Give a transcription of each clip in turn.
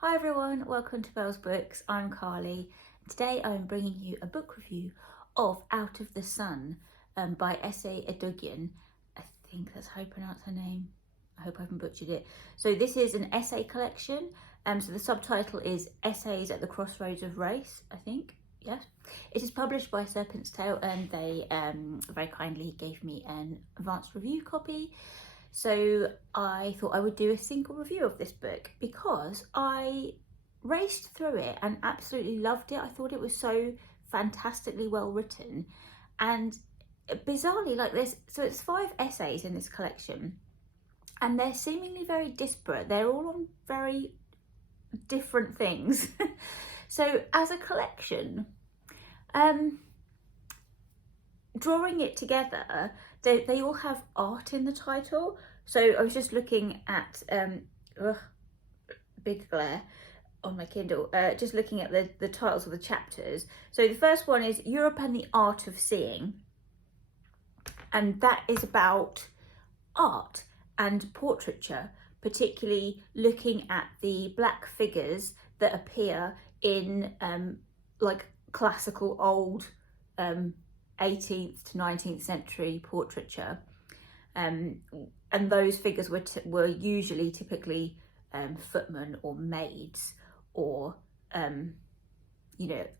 Hi everyone, welcome to Belle's Books. I'm Carly. Today I'm bringing you a book review of Out of the Sun by Esi Edugyun. I think that's how you pronounce her name. I hope I haven't butchered it. So this is an essay collection. So the subtitle is Essays at the Crossroads of Race, I think. Yes. It is published by Serpent and they very kindly gave me an advanced review copy. So I thought I would do a single review of this book because I raced through it and absolutely loved it. I thought it was so fantastically well written, and bizarrely like this. So it's 5 essays in this collection and they're seemingly very disparate. They're all on very different things. So as a collection, drawing it together, they all have art in the title. So I was just looking at, big glare on my Kindle, just looking at the titles of the chapters. So the first one is Europe and the Art of Seeing. And that is about art and portraiture, particularly looking at the black figures that appear in like classical old 18th to 19th century portraiture, and those figures were usually typically footmen or maids or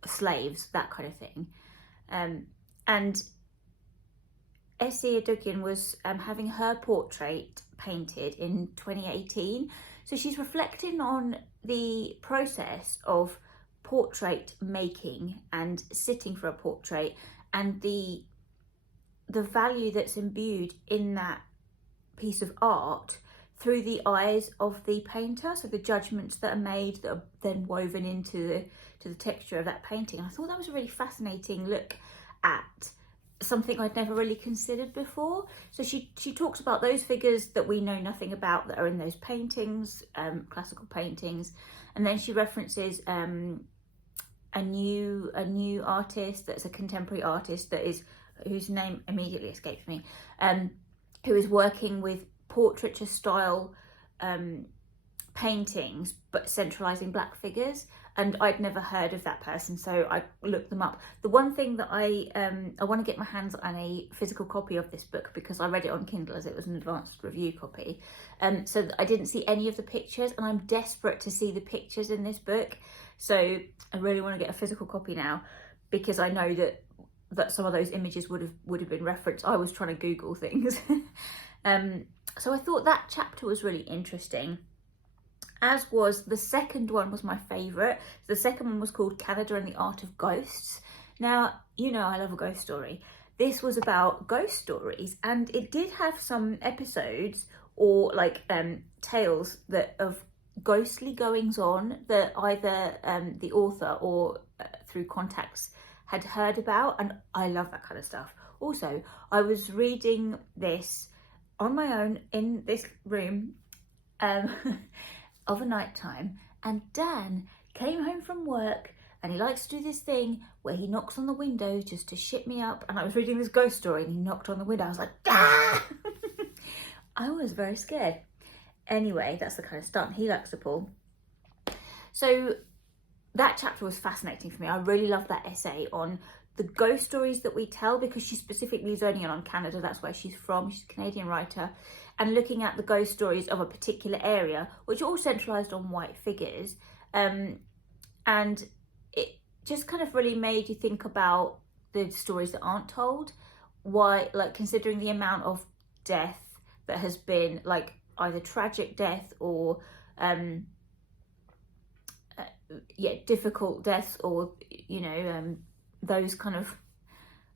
slaves, that kind of thing. And Esi Edugyun was having her portrait painted in 2018. So she's reflecting on the process of portrait making and sitting for a portrait and the value that's imbued in that piece of art through the eyes of the painter. So the judgments that are made that are then woven into the texture of that painting. I thought that was a really fascinating look at something I'd never really considered before. So she talks about those figures that we know nothing about that are in those paintings, classical paintings, and then she references a new artist that's a contemporary artist whose name immediately escapes me, who is working with portraiture style paintings but centralizing black figures, and I'd never heard of that person, so I looked them up. The one thing that I want to get my hands on a physical copy of this book because I read it on Kindle as it was an advanced review copy, so I didn't see any of the pictures, and I'm desperate to see the pictures in this book. So I really want to get a physical copy now because I know that some of those images would have been referenced. I was trying to Google things. So I thought that chapter was really interesting, as was the second one. Was my favourite. The second one was called Canada and the Art of Ghosts. Now, you know I love a ghost story. This was about ghost stories, and it did have some episodes or like tales that of ghostly goings on that either the author or through contacts had heard about, and I love that kind of stuff. Also, I was reading this on my own in this room of a night time, and Dan came home from work and he likes to do this thing where he knocks on the window just to shit me up, and I was reading this ghost story and he knocked on the window. I was like, ah! I was very scared. Anyway, that's the kind of stunt he likes to pull. So that chapter was fascinating for me. I really love that essay on the ghost stories that we tell, because she specifically is only on Canada. That's where she's from. She's a Canadian writer, and looking at the ghost stories of a particular area, which are all centralised on white figures. And it just kind of really made you think about the stories that aren't told. Why, like, considering the amount of death that has been, like, either tragic death or difficult deaths, or those kind of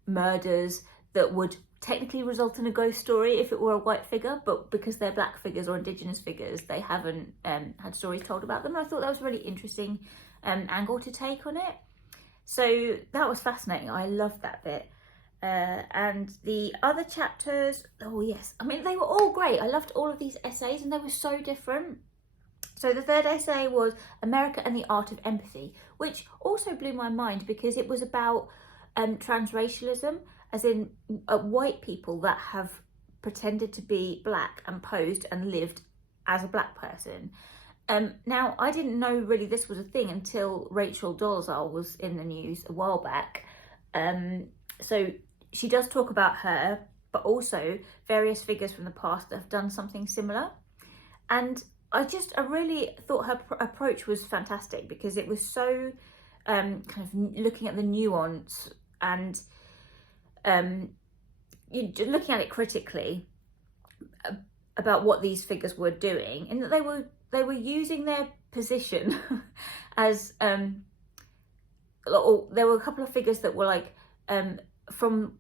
murders that would technically result in a ghost story if it were a white figure, but because they're black figures or indigenous figures, they haven't had stories told about them. I thought that was a really interesting angle to take on it. So that was fascinating. I loved that bit. And the other chapters, oh yes, I mean, they were all great. I loved all of these essays and they were so different. So the third essay was America and the Art of Empathy, which also blew my mind because it was about transracialism, as in white people that have pretended to be black and posed and lived as a black person. Now, I didn't know really this was a thing until Rachel Dolezal was in the news a while back. So she does talk about her, but also various figures from the past that have done something similar. And I really thought her approach was fantastic, because it was so kind of looking at the nuance and looking at it critically about what these figures were doing, and that they were using their position as or there were a couple of figures that were like from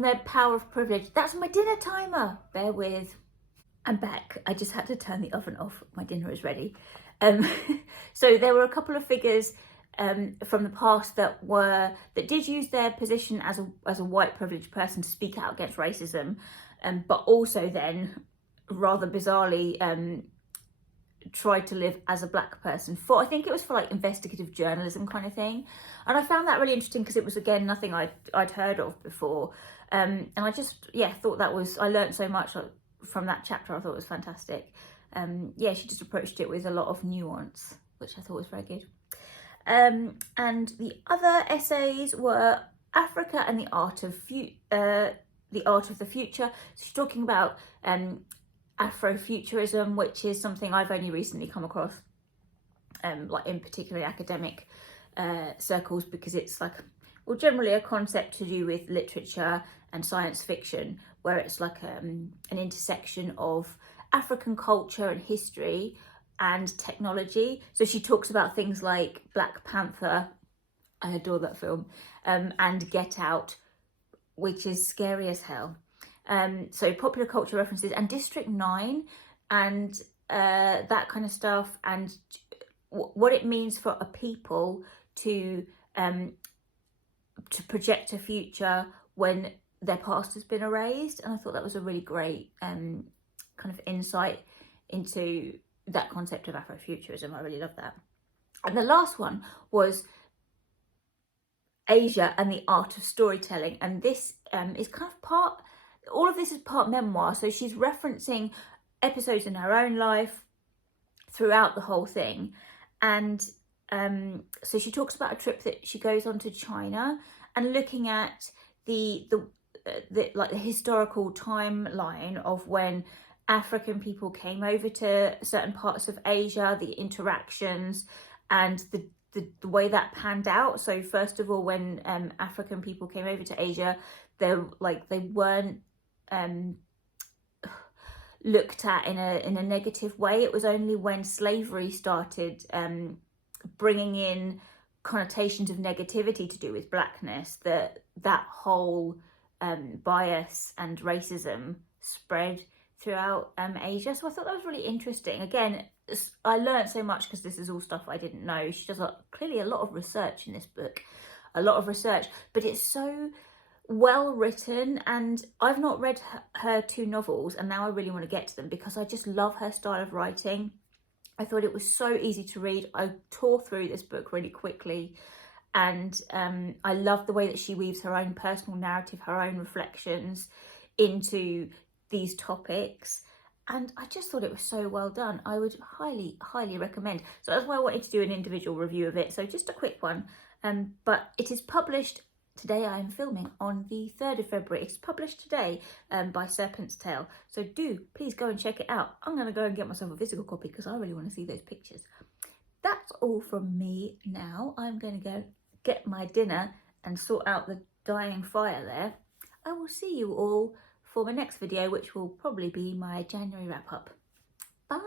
their power of privilege. That's my dinner timer, bear with. I'm back. I just had to turn the oven off. My dinner is ready. So there were a couple of figures from the past that did use their position as a white privileged person to speak out against racism, but also then rather bizarrely tried to live as a black person I think it was for like investigative journalism kind of thing. And I found that really interesting, because it was, again, nothing I'd heard of before. And I just, thought I learned so much from that chapter. I thought it was fantastic. She just approached it with a lot of nuance, which I thought was very good. And the other essays were Africa and the Art of the Future. So she's talking about Afrofuturism, which is something I've only recently come across, like in particularly academic circles, because it's like, well, generally a concept to do with literature and science fiction, where it's like an intersection of African culture and history and technology. So she talks about things like Black Panther, I adore that film, and Get Out, which is scary as hell. So popular culture references and District 9 and that kind of stuff, and what it means for a people to project a future when their past has been erased. And I thought that was a really great kind of insight into that concept of Afrofuturism. I really love that. And the last one was Asia and the Art of Storytelling, and this is kind of all of this is part memoir. So she's referencing episodes in her own life throughout the whole thing. And so she talks about a trip that she goes on to China, and looking at the historical timeline of when African people came over to certain parts of Asia, the interactions and the way that panned out. So first of all, when African people came over to Asia, they weren't looked at in a negative way. It was only when slavery started bringing in connotations of negativity to do with blackness that whole bias and racism spread throughout Asia. So I thought that was really interesting. Again, I learned so much because this is all stuff I didn't know. She does clearly a lot of research in this book, but it's so well written. And I've not read her two novels, and now I really want to get to them because I just love her style of writing. I thought it was so easy to read. I tore through this book really quickly, and I love the way that she weaves her own personal narrative, her own reflections into these topics, and I just thought it was so well done. I would highly recommend. So that's why I wanted to do an individual review of it. So just a quick one, but it is published today. I am filming on the 3rd of February. It's published today by Serpent's Tale. So do please go and check it out. I'm going to go and get myself a physical copy because I really want to see those pictures. That's all from me now. I'm going to go get my dinner and sort out the dying fire there. I will see you all for my next video, which will probably be my January wrap up. Bye!